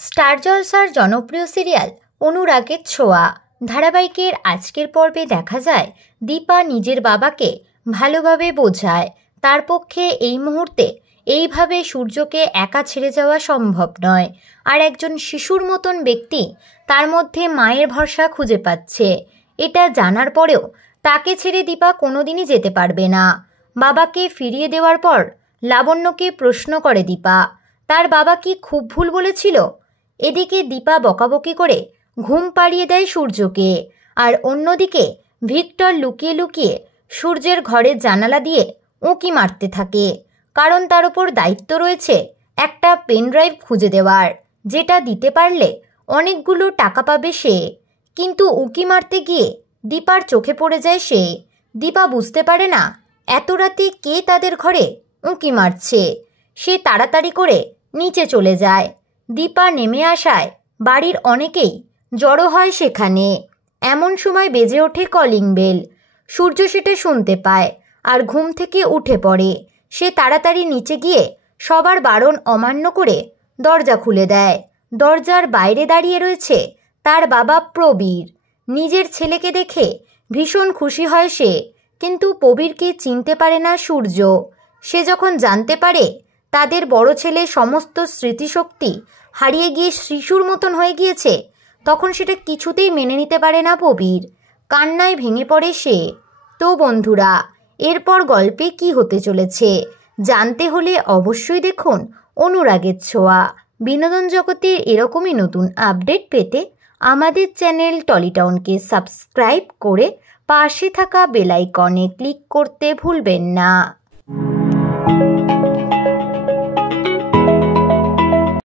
Star জলসার জনপ্রিয় serial অনুরাগের ছোঁয়া ধারাবাহিকের আজকের পর্বে দেখা যায় দীপা নিজের বাবাকে ভালোভাবে বোঝায় তার পক্ষে এই মুহূর্তে এইভাবে সূর্যকে একা ছেড়ে যাওয়া সম্ভব নয়। আর একজন শিশুর মতন ব্যক্তি তার মধ্যে মায়ের ভরসা খুঁজে পাচ্ছে, এটা জানার পরেও তাকে ছেড়ে দীপা কোনোদিনই যেতে পারবে না। বাবাকে ফিরিয়ে দেওয়ার পর লাবণ্যকে প্রশ্ন করে দীপা, তার বাবা কি খুব ভুল বলেছিল? এদিকে দীপা বকাবকি করে ঘুম পাড়িয়ে দেয় সূর্যকে, আর অন্যদিকে ভিক্টর লুকিয়ে লুকিয়ে সূর্যের ঘরের জানালা দিয়ে উঁকি মারতে থাকে, কারণ তার ওপর দায়িত্ব রয়েছে একটা পেনড্রাইভ খুঁজে দেওয়ার, যেটা দিতে পারলে অনেকগুলো টাকা পাবে সে। কিন্তু উঁকি মারতে গিয়ে দীপার চোখে পড়ে যায় সে। দীপা বুঝতে পারে না এত রাতে কে তাদের ঘরে উঁকি মারছে। সে তাড়াতাড়ি করে নিচে চলে যায়। দীপা নেমে আসায় বাড়ির অনেকেই জড়ো হয় সেখানে। এমন সময় বেজে ওঠে কলিং বেল। সূর্য সেটা শুনতে পায় আর ঘুম থেকে উঠে পড়ে। সে তাড়াতাড়ি নিচে গিয়ে সবার বারণ অমান্য করে দরজা খুলে দেয়। দরজার বাইরে দাঁড়িয়ে রয়েছে তার বাবা প্রবীর। নিজের ছেলেকে দেখে ভীষণ খুশি হয় সে, কিন্তু প্রবীরকে চিনতে পারে না সূর্য। সে যখন জানতে পারে তাদের বড় ছেলে সমস্ত স্মৃতিশক্তি হারিয়ে গিয়ে শিশুর মতন হয়ে গিয়েছে, তখন সেটা কিছুতেই মেনে নিতে পারে না প্রবীর। কান্নায় ভেঙে পড়ে সে। তো বন্ধুরা, এরপর গল্পে কি হতে চলেছে জানতে হলে অবশ্যই দেখুন অনুরাগের ছোঁয়া। বিনোদন জগতের এরকমই নতুন আপডেট পেতে আমাদের চ্যানেল টলিটাউনকে সাবস্ক্রাইব করে পাশে থাকা বেল আইকনে ক্লিক করতে ভুলবেন না।